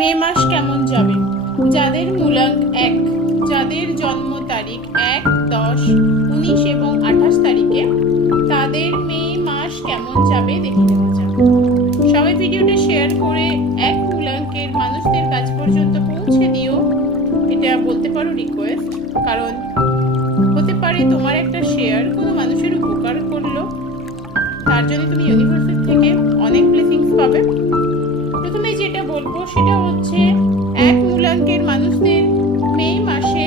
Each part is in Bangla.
মে মাস কেমন যাবে? যাদের মূলাঙ্ক 1, যাদের জন্ম তারিখ 1, 10, 19 এবং 28 তারিখে, তাদের মে মাস কেমন যাবে দেখে নেওয়া যাক। সবাই ভিডিওটা শেয়ার করে এক মূলাঙ্কের মানুষদের কাছ পর্যন্ত পৌঁছে দিও, এটা বলতে পারো রিকোয়েস্ট। কারণ হতে পারে তোমার একটা শেয়ার কোনো মানুষের উপকার করলো, তার জন্য তুমি ইউনিভার্সিটি থেকে অনেক ব্লেসিংস পাবে। প্রথমে যেটা বলবো সেটা হচ্ছে এক মূলাঙ্কের মানুষদের মে মাসে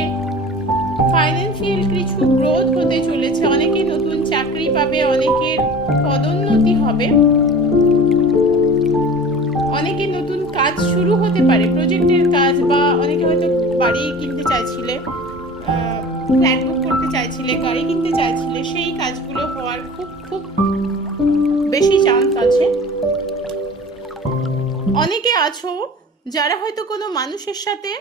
ফাইন্যান্সিয়াল কিছু গ্রোথ হতে চলেছে। অনেকে নতুন চাকরি পাবে, অনেকের পদোন্নতি হবে, অনেকে নতুন কাজ শুরু হতে পারে, প্রজেক্টের কাজ, বা অনেকে হয়তো বাড়ি কিনতে চাইছিলে, ফ্ল্যাট বুক করতে চাইছিলে, গাড়ি কিনতে চাইছিলে, সেই কাজগুলো হওয়ার খুব খুব বেশি চান্স আছে। অনেকে আছো যারা হয়তো কোনো মানুষের সাথে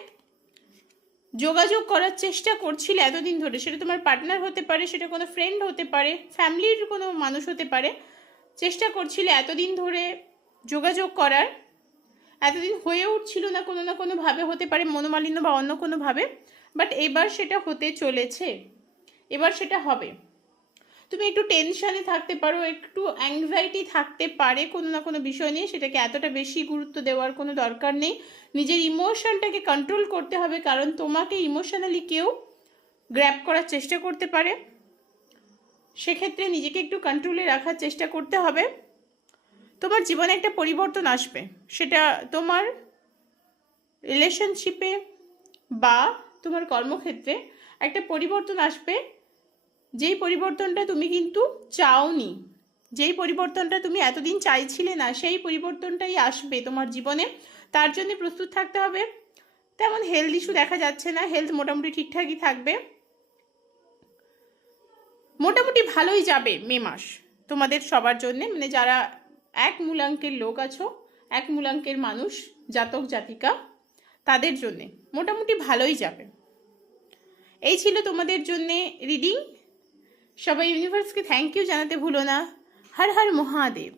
যোগাযোগ করার চেষ্টা করছিলে এতদিন ধরে, সেটা তোমার পার্টনার হতে পারে, সেটা কোনো ফ্রেন্ড হতে পারে, ফ্যামিলির কোনো মানুষ হতে পারে, চেষ্টা করছিলে এতদিন ধরে যোগাযোগ করার, এতদিন হয়ে উঠছিল না কোনোভাবে, হতে পারে মনোমালিন্য বা অন্য কোনোভাবে, বাট এবার সেটা হতে চলেছে, এবার সেটা হবে। তুমি একটু টেনশনে থাকতে পারো, একটু অ্যাংজাইটি থাকতে পারে কোনো না কোনো বিষয় নিয়ে, সেটাকে এতটা বেশি গুরুত্ব দেওয়ার কোনো দরকার নেই। নিজের ইমোশনটাকে কন্ট্রোল করতে হবে, কারণ তোমাকে ইমোশনালি কেউ গ্র্যাব করার চেষ্টা করতে পারে, সেক্ষেত্রে নিজেকে একটু কন্ট্রোলে রাখার চেষ্টা করতে হবে। তোমার জীবনে একটা পরিবর্তন আসবে, সেটা তোমার রিলেশনশিপে বা তোমার কর্মক্ষেত্রে একটা পরিবর্তন আসবে, যেই পরিবর্তনটা তুমি কিন্তু চাওনি, যেই পরিবর্তনটা তুমি এতদিন চাইছিলে না, সেই পরিবর্তনটাই আসবে তোমার জীবনে। তার জন্য প্রস্তুত থাকতে হবে। তেমন হেলথ ইস্যু দেখা যাচ্ছে না, হেলথ মোটামুটি ঠিকঠাকই থাকবে, মোটামুটি ভালোই যাবে মে মাস তোমাদের সবার জন্যে। মানে যারা এক মূলাঙ্কের লোক আছো, এক মূলাঙ্কের মানুষ, জাতক জাতিকা, তাদের জন্যে মোটামুটি ভালোই যাবে। এই ছিল তোমাদের জন্যে রিডিং। সবাই ইউনিভার্সকে থ্যাংক ইউ জানাতে ভুলো না। হর হর মহাদেব।